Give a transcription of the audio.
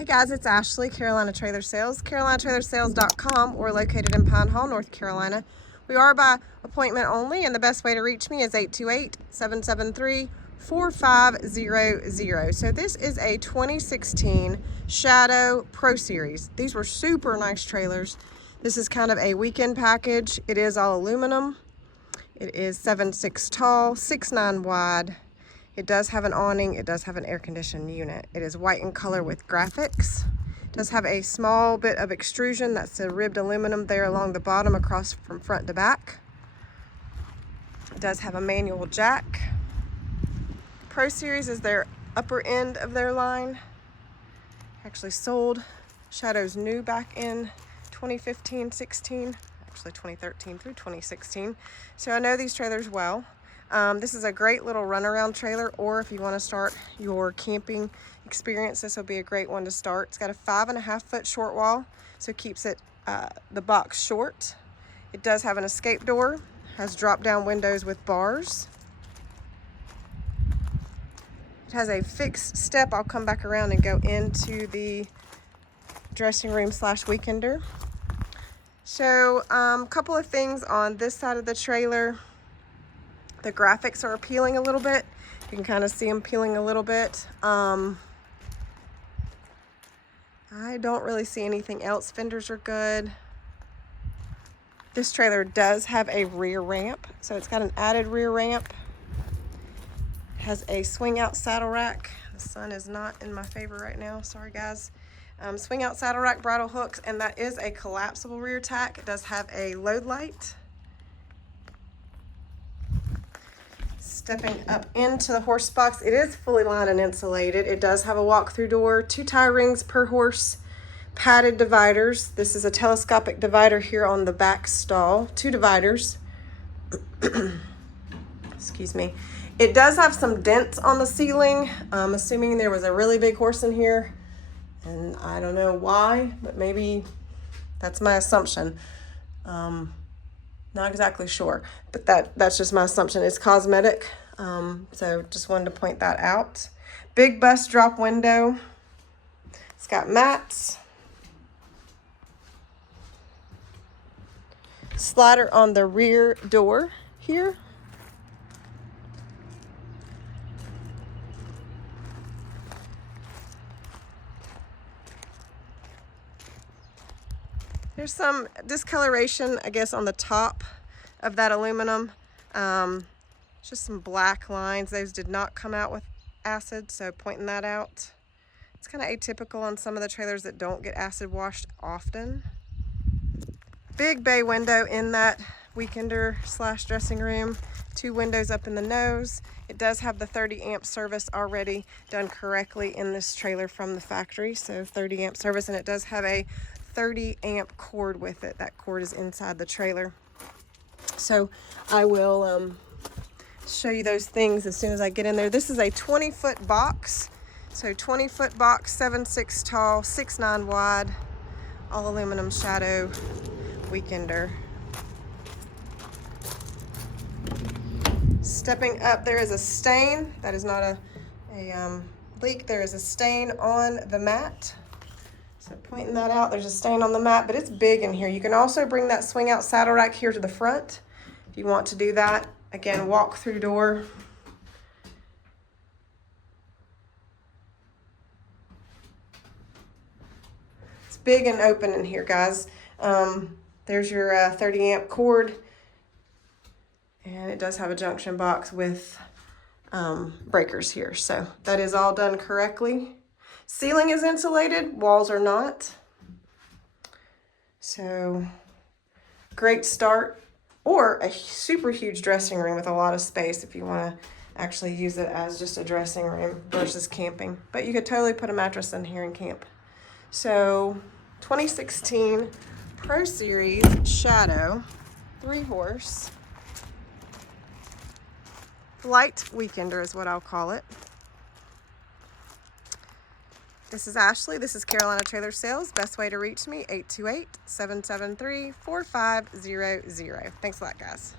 Hey guys, it's Ashley, Carolina Trailer Sales, carolinatrailersales.com. We're located in Pine Hall, North Carolina. We are by appointment only, and the best way to reach me is 828-773-4500. So this is a 2016 Shadow Pro Series. These were super nice trailers. This is kind of a weekend package. It is all aluminum. It is 7'6" tall, 6'9" wide. It does have an awning. It does have an air conditioned unit. It is white in color with graphics. It does have a small bit of extrusion. That's a ribbed aluminum there along the bottom across from front to back. It does have a manual jack. Pro Series is their upper end of their line. Actually sold Shadow's new back in 2015-16. Actually 2013 through 2016. So I know these trailers well. This is a great little runaround trailer, or if you want to start your camping experience, this will be a great one to start. It's got a 5.5 foot short wall, so it keeps it the box short. It does have an escape door, has drop down windows with bars. It has a fixed step. I'll come back around and go into the dressing room slash weekender. So a couple of things on this side of the trailer. The graphics are appealing a little bit. You can kind of see them peeling a little bit. I don't really see anything else. Fenders are good. This trailer does have a rear ramp, so it's got an added rear ramp. It has a swing out saddle rack. The sun is not in my favor right now, sorry guys. Swing out saddle rack, bridle hooks, and that is a collapsible rear tack. It does have a load light. Stepping up into the horse box, it is fully lined and insulated. It does have a walk-through door, 2 tie rings per horse, padded dividers. This is a telescopic divider here on the back stall, 2 dividers. Excuse me. It does have some dents on the ceiling. I'm assuming there was a really big horse in here, and I don't know why, but maybe that's my assumption. Not exactly sure, but that's just my assumption. It's cosmetic, so just wanted to point that out. Big bus drop window. It's got mats. Slider on the rear door here. There's some discoloration, I guess, on the top of that aluminum. Just some black lines. Those did not come out with acid, so pointing that out. It's kind of atypical on some of the trailers that don't get acid washed often. Big bay window in that weekender slash dressing room. 2 windows up in the nose. It does have the 30 amp service already done correctly in this trailer from the factory, so 30 amp service, and it does have a 30 amp cord with it. That cord is inside the trailer. So I will show you those things as soon as I get in there. This is a 20-foot box. So 20-foot box, 7'6" tall, 6'9" wide, all aluminum Shadow weekender. Stepping up, there is a stain. That is not a leak. There is a stain on the mat. So pointing that out, there's a stain on the mat, but it's big in here. You can also bring that swing out saddle rack here to the front if you want to do that. Again, walk through door. It's big and open in here, guys. There's your 30 amp cord, and it does have a junction box with breakers here. So that is all done correctly. Ceiling is insulated, walls are not. So great start, or a super huge dressing room with a lot of space if you want to actually use it as just a dressing room versus camping. But you could totally put a mattress in here and camp. So 2016 Pro Series Shadow 3-horse light weekender is what I'll call it. This is Ashley. This is Carolina Trailer Sales. Best way to reach me, 828-773-4500. Thanks a lot, guys.